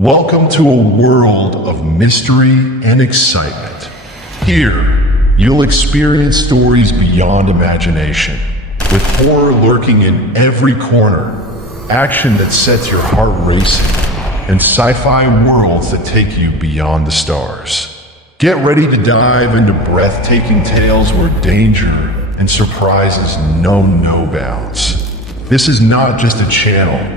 Welcome to a world of mystery and excitement. Here, you'll experience stories beyond imagination, with horror lurking in every corner, action that sets your heart racing, and sci-fi worlds that take you beyond the stars. Get ready to dive into breathtaking tales where danger and surprises know no bounds. This is not just a channel.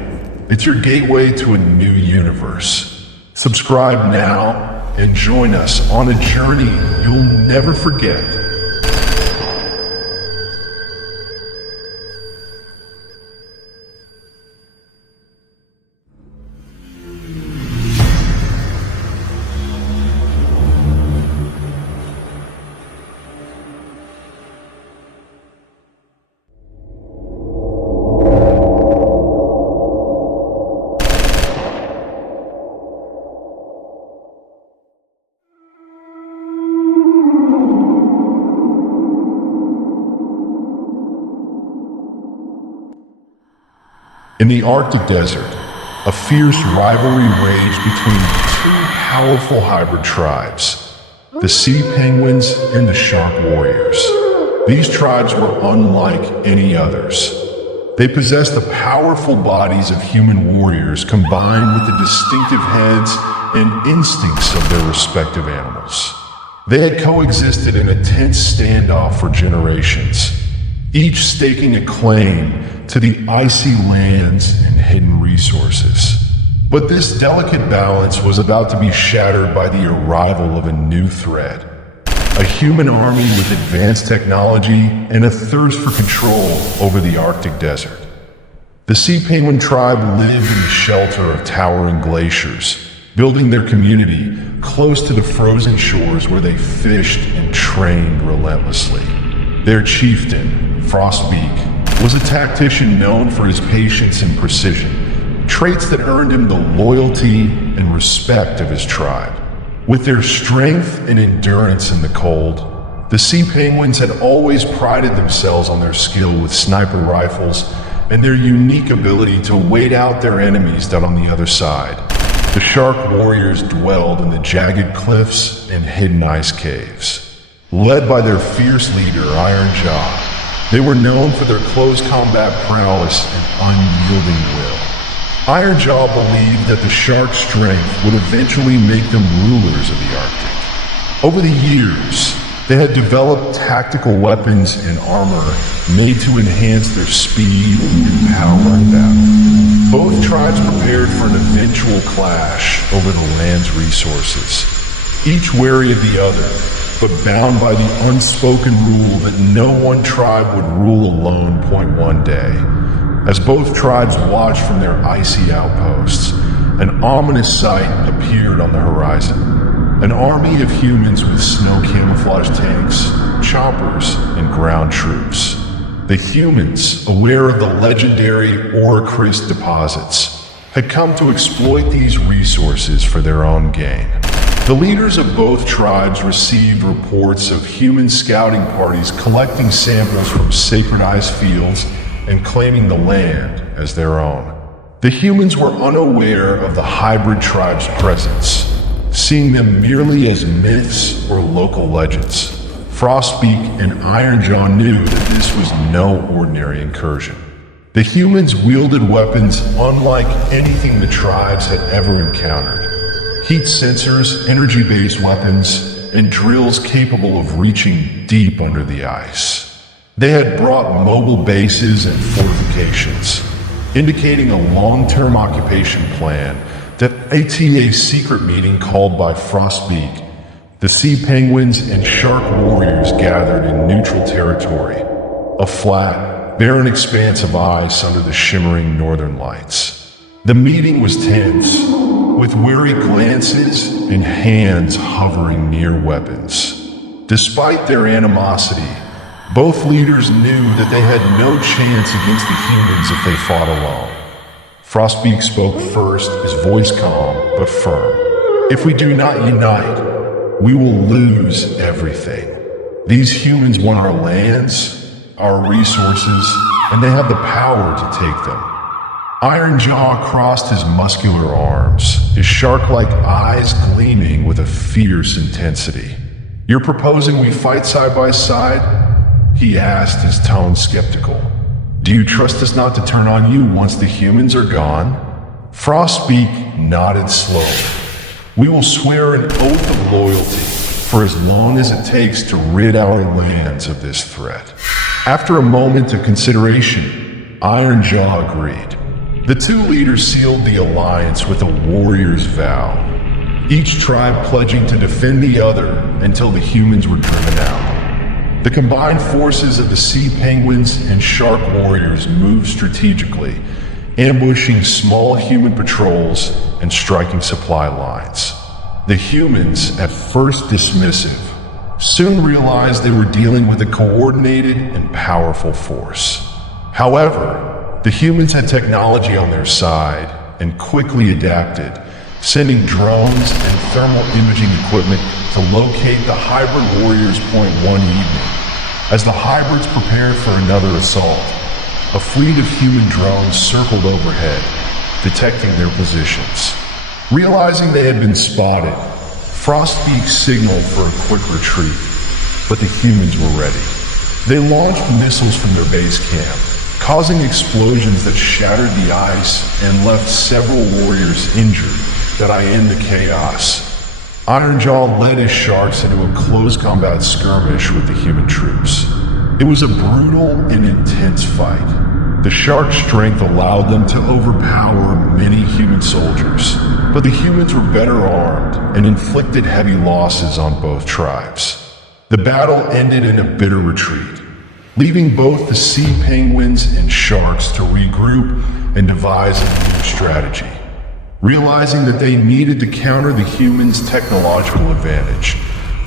It's your gateway to a new universe. Subscribe now and join us on a journey you'll never forget. In the Arctic desert, a fierce rivalry raged between two powerful hybrid tribes, the sea penguins and the shark warriors. These tribes were unlike any others. They possessed the powerful bodies of human warriors combined with the distinctive heads and instincts of their respective animals. They had coexisted in a tense standoff for generations, each staking a claim to the icy lands and hidden resources. But this delicate balance was about to be shattered by the arrival of a new threat. A human army with advanced technology and a thirst for control over the Arctic desert. The sea penguin tribe lived in the shelter of towering glaciers, building their community close to the frozen shores where they fished and trained relentlessly. Their chieftain, Frostbeak, was a tactician known for his patience and precision, traits that earned him the loyalty and respect of his tribe. With their strength and endurance in the cold, the sea penguins had always prided themselves on their skill with sniper rifles and their unique ability to wait out their enemies down on the other side. The shark warriors dwelled in the jagged cliffs and hidden ice caves. Led by their fierce leader, Iron Jaw, they were known for their close combat prowess and unyielding will. Iron Jaw believed that the shark's strength would eventually make them rulers of the Arctic. Over the years, they had developed tactical weapons and armor made to enhance their speed and power in battle. Both tribes prepared for an eventual clash over the land's resources, each wary of the other, but bound by the unspoken rule that no one tribe would rule alone. One day, as both tribes watched from their icy outposts, an ominous sight appeared on the horizon. An army of humans with snow camouflage tanks, choppers, and ground troops. The humans, aware of the legendary Oricris deposits, had come to exploit these resources for their own gain. The leaders of both tribes received reports of human scouting parties collecting samples from sacred ice fields and claiming the land as their own. The humans were unaware of the hybrid tribe's presence, seeing them merely as myths or local legends. Frostbeak and Ironjaw knew that this was no ordinary incursion. The humans wielded weapons unlike anything the tribes had ever encountered. Heat sensors, energy-based weapons, and drills capable of reaching deep under the ice. They had brought mobile bases and fortifications, indicating a long-term occupation plan that at a secret meeting called by Frostbeak. The sea penguins and shark warriors gathered in neutral territory, a flat, barren expanse of ice under the shimmering northern lights. The meeting was tense, with wary glances and hands hovering near weapons. Despite their animosity, both leaders knew that they had no chance against the humans if they fought alone. Frostbeak spoke first, his voice calm but firm. If we do not unite, we will lose everything. These humans want our lands, our resources, and they have the power to take them. Iron Jaw crossed his muscular arms, his shark-like eyes gleaming with a fierce intensity. "You're proposing we fight side by side?" he asked, his tone skeptical. "Do you trust us not to turn on you once the humans are gone?" Frostbeak nodded slowly. "We will swear an oath of loyalty for as long as it takes to rid our lands of this threat." After a moment of consideration, Iron Jaw agreed. The two leaders sealed the alliance with a warrior's vow, each tribe pledging to defend the other until the humans were driven out. The combined forces of the sea penguins and shark warriors moved strategically, ambushing small human patrols and striking supply lines. The humans, at first dismissive, soon realized they were dealing with a coordinated and powerful force. However, the humans had technology on their side and quickly adapted, sending drones and thermal imaging equipment to locate the hybrid warriors point one evening. As the hybrids prepared for another assault, a fleet of human drones circled overhead, detecting their positions. Realizing they had been spotted, Frostbeak signaled for a quick retreat, but the humans were ready. They launched missiles from their base camp, causing explosions that shattered the ice and left several warriors injured that in the chaos. Ironjaw led his sharks into a close combat skirmish with the human troops. It was a brutal and intense fight. The shark's strength allowed them to overpower many human soldiers, but the humans were better armed and inflicted heavy losses on both tribes. The battle ended in a bitter retreat, leaving both the sea penguins and sharks to regroup and devise a new strategy. Realizing that they needed to counter the humans' technological advantage,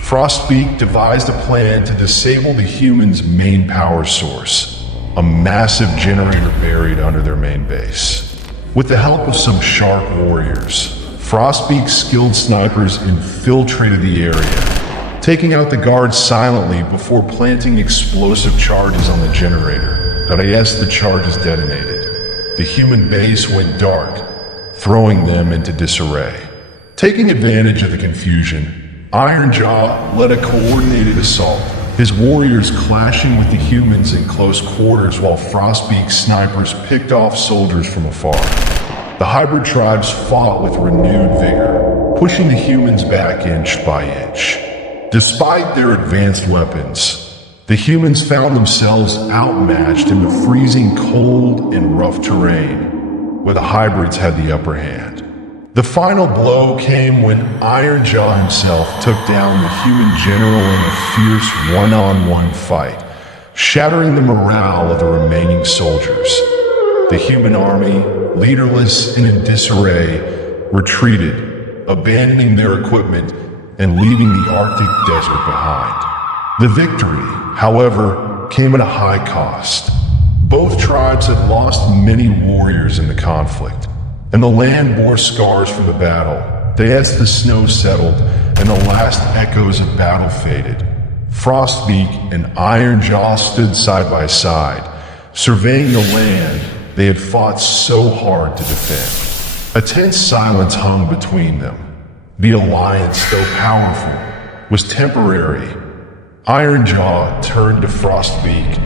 Frostbeak devised a plan to disable the humans' main power source, a massive generator buried under their main base. With the help of some shark warriors, Frostbeak's skilled snipers infiltrated the area, taking out the guards silently before planting explosive charges on the generator. As the charges detonated, the human base went dark, throwing them into disarray. Taking advantage of the confusion, Ironjaw led a coordinated assault, his warriors clashing with the humans in close quarters while Frostbeak's snipers picked off soldiers from afar. The hybrid tribes fought with renewed vigor, pushing the humans back inch by inch. Despite their advanced weapons, the humans found themselves outmatched in the freezing cold and rough terrain, where the hybrids had the upper hand. The final blow came when Ironjaw himself took down the human general in a fierce one-on-one fight, shattering the morale of the remaining soldiers. The human army, leaderless and in disarray, retreated, abandoning their equipment and leaving the Arctic desert behind. The victory, however, came at a high cost. Both tribes had lost many warriors in the conflict, and the land bore scars from the battle. As the snow settled and the last echoes of battle faded, Frostbeak and Ironjaw stood side by side, surveying the land they had fought so hard to defend. A tense silence hung between them. The alliance, though powerful, was temporary. Ironjaw turned to Frostbeak,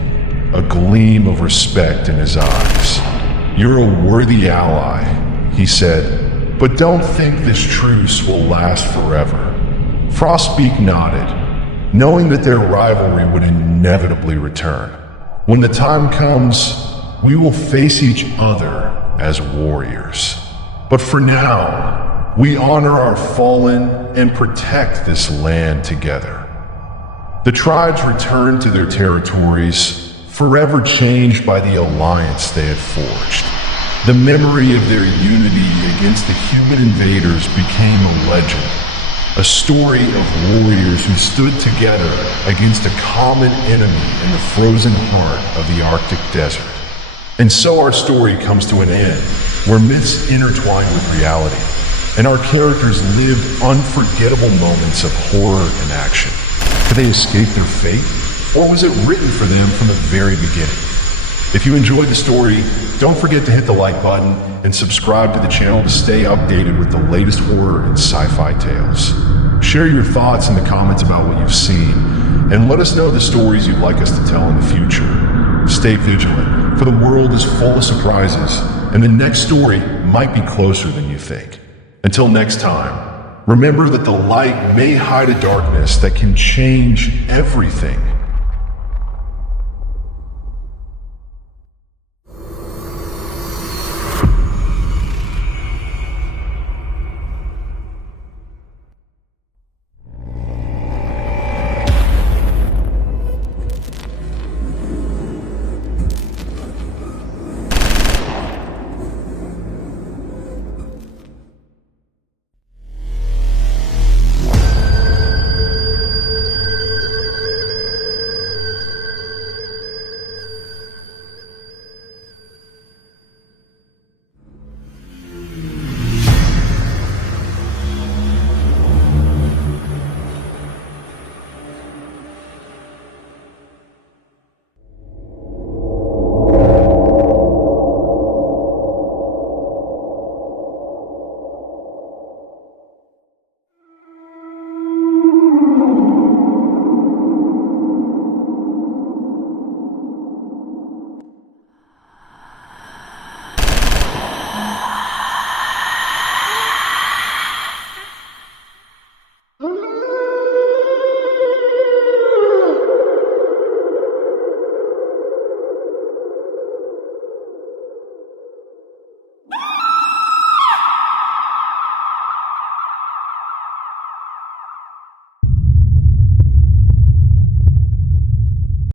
a gleam of respect in his eyes. "You're a worthy ally," he said, "but don't think this truce will last forever." Frostbeak nodded, knowing that their rivalry would inevitably return. "When the time comes, we will face each other as warriors. But for now, we honor our fallen and protect this land together." The tribes returned to their territories, forever changed by the alliance they had forged. The memory of their unity against the human invaders became a legend, a story of warriors who stood together against a common enemy in the frozen heart of the Arctic desert. And so our story comes to an end, where myths intertwine with reality, and our characters lived unforgettable moments of horror and action. Could they escape their fate, or was it written for them from the very beginning? If you enjoyed the story, Don't forget to hit the like button and subscribe to the channel to stay updated with the latest horror and sci-fi tales. Share your thoughts in the comments about what you've seen, and let us know the stories you'd like us to tell in the future. Stay vigilant, for the world is full of surprises, and the next story might be closer than you think. Until next time, remember that the light may hide a darkness that can change everything.